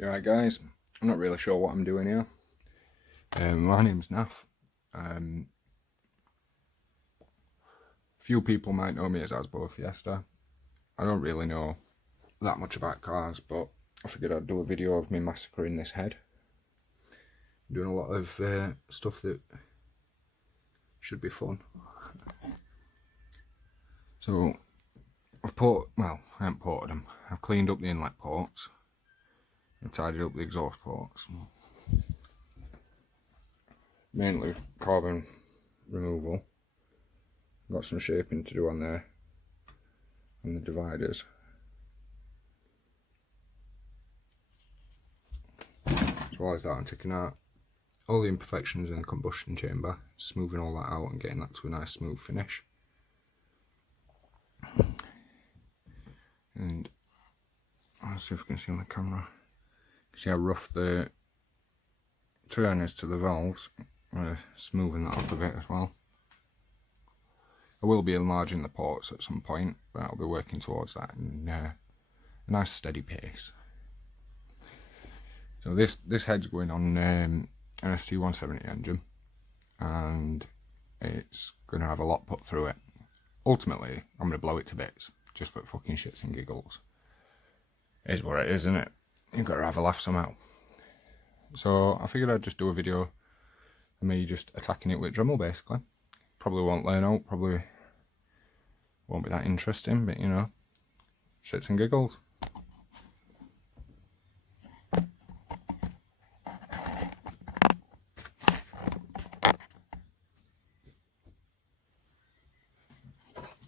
Alright guys, I'm not really sure what I'm doing here. My name's Nath. Few people might know me as Asbo Fiesta. I don't really know that much about cars, but I figured I'd do a video of me massacring this head. I'm doing a lot of stuff that should be fun. So I haven't ported them. I've cleaned up the inlet ports and tidied up the exhaust ports. Mainly carbon removal. Got some shaping to do on there, on the dividers. So while that, I'm taking out all the imperfections in the combustion chamber, smoothing all that out and getting that to a nice smooth finish. And let's see if we can see on the camera. See how rough the turn is to the valves. Smoothing that up a bit as well. I will be enlarging the ports at some point, but I'll be working towards that in a nice steady pace. So this head's going on an St170 engine, and it's going to have a lot put through it. Ultimately, I'm going to blow it to bits, just for fucking shits and giggles. It is what it is, isn't it? You've got to have a laugh somehow. So I figured I'd just do a video of me just attacking it with Dremel, basically. Probably won't learn out, probably won't be that interesting, but you know, shits and giggles.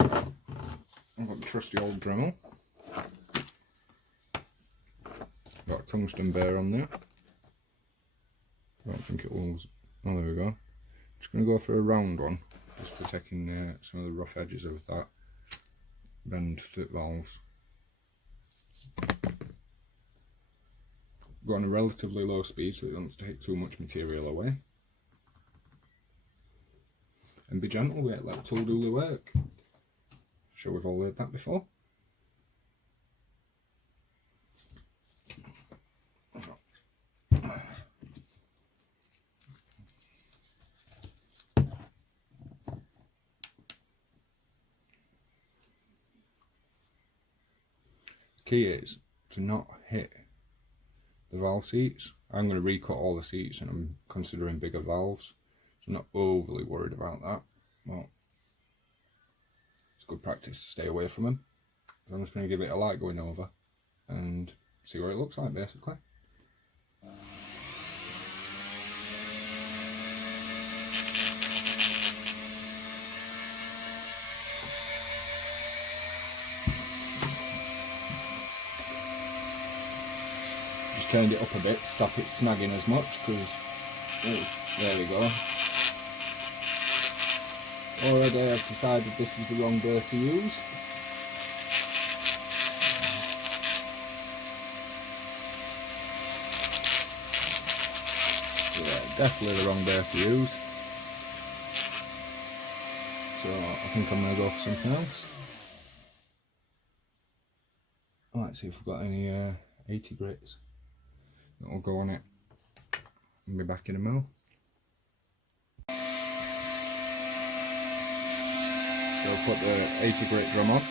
I've got the trusty old Dremel. Got a tungsten bear on there. I don't think it will. Oh, there we go. Just going to go for a round one, just for taking some of the rough edges of that bend fit valves. Got on a relatively low speed so it doesn't take too much material away. And be gentle with it, let the tool do the work. Sure we've all heard that before. Key is to not hit the valve seats. I'm going to recut all the seats and I'm considering bigger valves, so I'm not overly worried about that. Well, it's good practice to stay away from them. So I'm just going to give it a light going over and see what it looks like, basically. Just turned it up a bit, stop it snagging as much, because there we go. Already I've decided this is the wrong burr to use. Yeah, definitely the wrong burr to use. So I think I'm going to go for something else. Let's see if we've got any 80 grits that'll go on it. I'll be back in a mo. So I'll put the 80 grit drum on.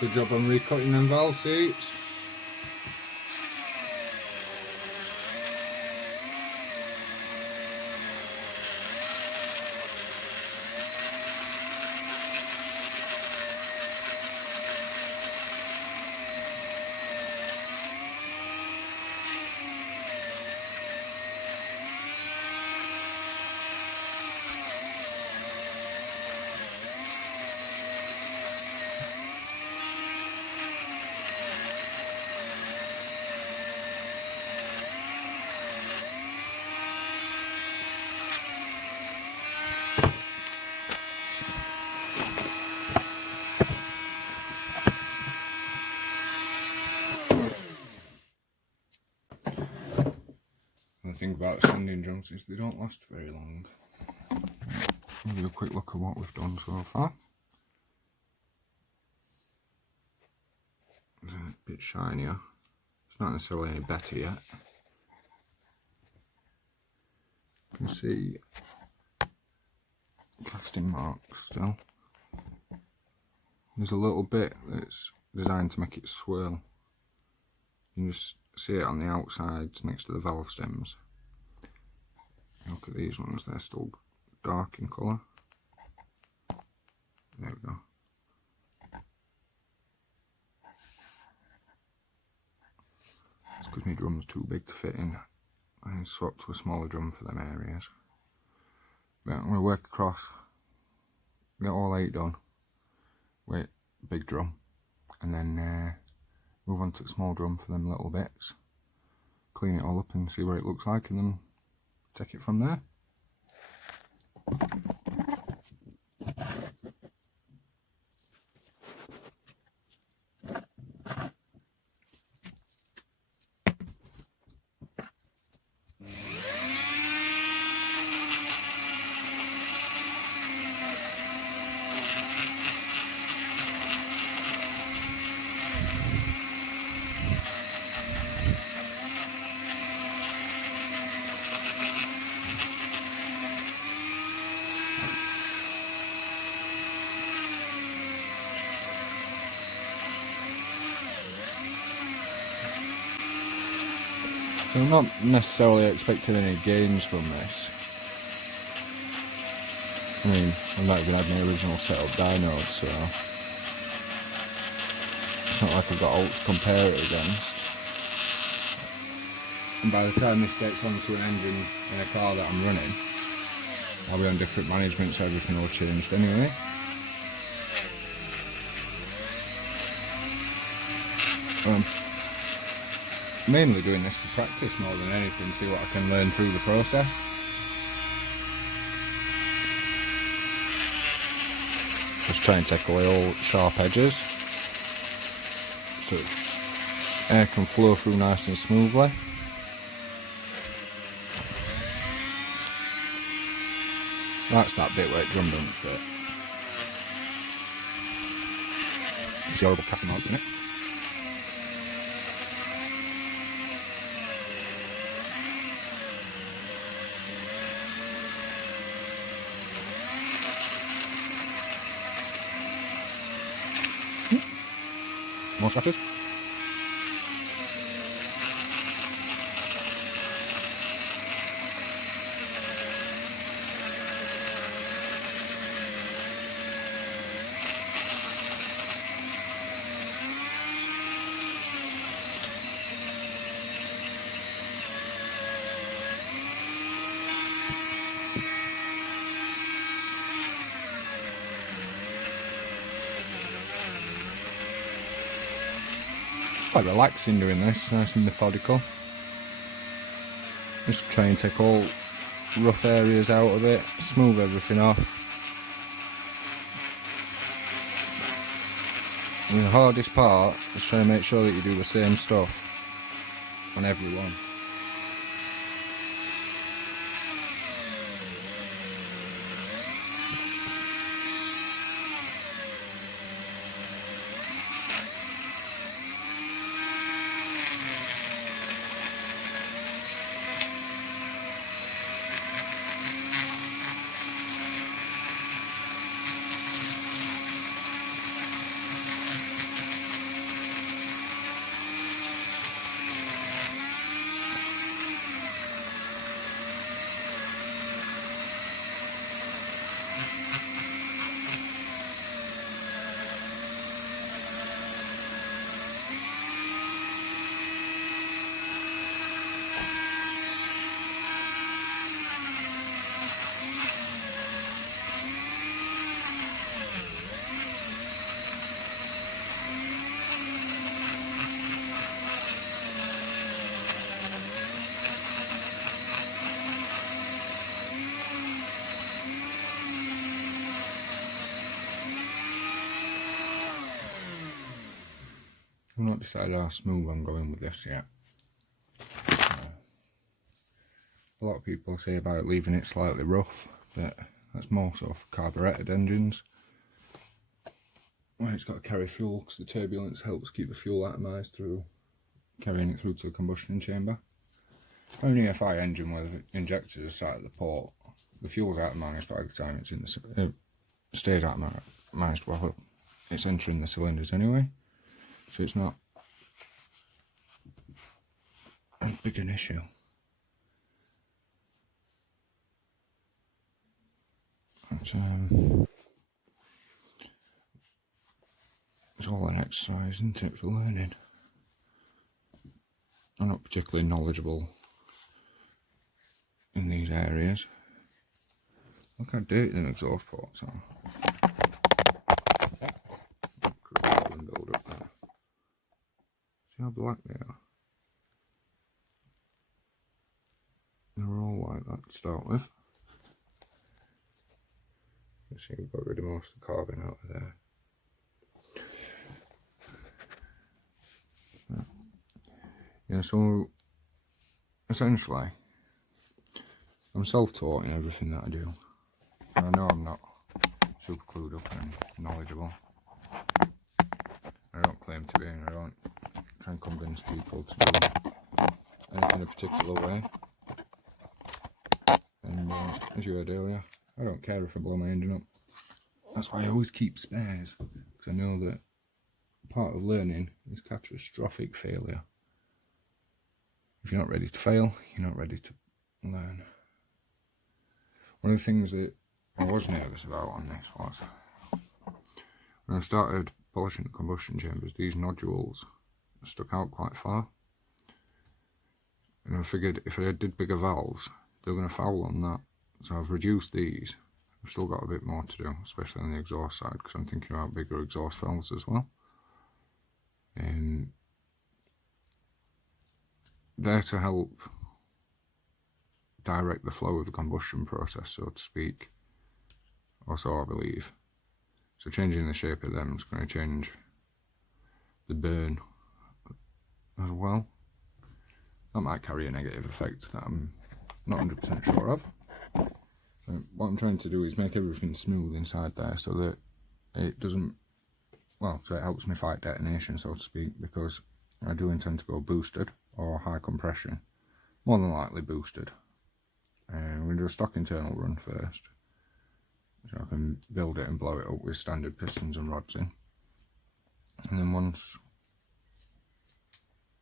Good job on recutting them valve seats. The thing about sanding drums is they don't last very long. I'll give you a quick look at what we've done so far. It's a bit shinier. It's not necessarily any better yet. You can see casting marks still. There's a little bit that's designed to make it swirl. You can just see it on the outsides next to the valve stems. Look at these ones, they're still dark in colour. There we go. It's because my drum's too big to fit in. I swapped to a smaller drum for them areas. But I'm going to work across, get all 8 done with big drum, and then move on to the small drum for them little bits. Clean it all up and see what it looks like, and then take it from there. So I'm not necessarily expecting any gains from this. I mean, I've not even had my original setup dynoed, so it's not like I've got alt to compare it against. And by the time this gets onto an engine in a car that I'm running, I'll be on different management, so everything will have changed anyway. Mainly doing this for practice more than anything, see what I can learn through the process. Just try and take away all sharp edges so air can flow through nice and smoothly. That's that bit where it drum don't fit. It's horrible casting marks in it. More scratches. Quite relaxing doing this, nice and methodical. Just try and take all rough areas out of it, smooth everything off. And the hardest part is trying to make sure that you do the same stuff on every one. not decided how smooth I'm going with this yet. A lot of people say about leaving it slightly rough, but that's more so for carburetted engines, where it's got to carry fuel, because the turbulence helps keep the fuel atomised through carrying it through to the combustion chamber. On an EFI engine where the injectors are sat at the port, the fuel's atomised by the time it's in the stays atomised while it's entering the cylinders anyway, so it's not as big an issue. But, it's all an exercise, isn't it, for learning? I'm not particularly knowledgeable in these areas. Look how dirty them exhaust ports are. Build up there. See how black they are? They're all like that to start with. You see, we've got rid of most of the carving out of there. Yeah, so essentially, I'm self-taught in everything that I do. And I know I'm not super clued up and knowledgeable. I don't claim to be, and I don't try and convince people to do anything a particular way. And as you heard earlier, I don't care if I blow my engine up. That's why I always keep spares, because I know that part of learning is catastrophic failure. If you're not ready to fail, you're not ready to learn. One of the things that I was nervous about on this was, when I started polishing the combustion chambers, these nodules stuck out quite far. And I figured if I did bigger valves, they were going to foul on that. So I've reduced these. I've still got a bit more to do, especially on the exhaust side, because I'm thinking about bigger exhaust valves as well. And they're to help direct the flow of the combustion process, so to speak. Also, I believe. So changing the shape of them is going to change the burn as well. That might carry a negative effect that I'm not 100% sure of. So what I'm trying to do is make everything smooth inside there so that it doesn't, well, so it helps me fight detonation, so to speak, because I do intend to go boosted or high compression, more than likely boosted. And we're going to do a stock internal run first, so I can build it and blow it up with standard pistons and rods in. And then once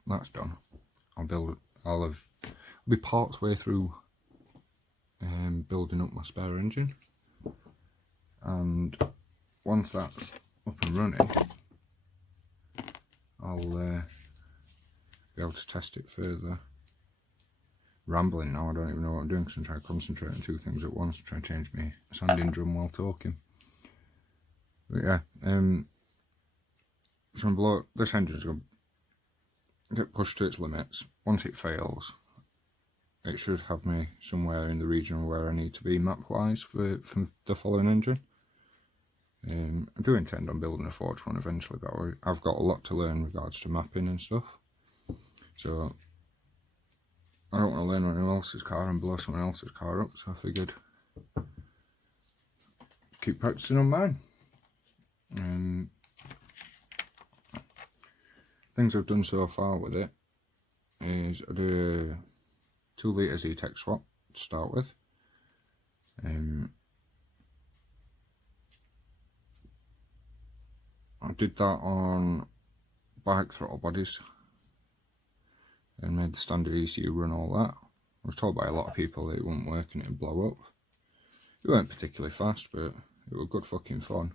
that's done, I'll be part way through building up my spare engine, and once that's up and running, I'll be able to test it further. Rambling now, I don't even know what I'm doing, because I'm trying to concentrate on two things at once, trying to change my sanding drum while talking. But yeah, so this engine's going to get pushed to its limits. Once it fails, it should have me somewhere in the region where I need to be map-wise for the following engine. I do intend on building a forged one eventually, but I've got a lot to learn in regards to mapping and stuff. So I don't want to learn on anyone else's car and blow someone else's car up, so I figured keep practicing on mine. Things I've done so far with it is I did a 2 litre Z-Tech swap to start with. I did that on bike throttle bodies and made the standard ECU run all that. I was told by a lot of people that it wouldn't work and it'd blow up. It weren't particularly fast, but it was good fucking fun.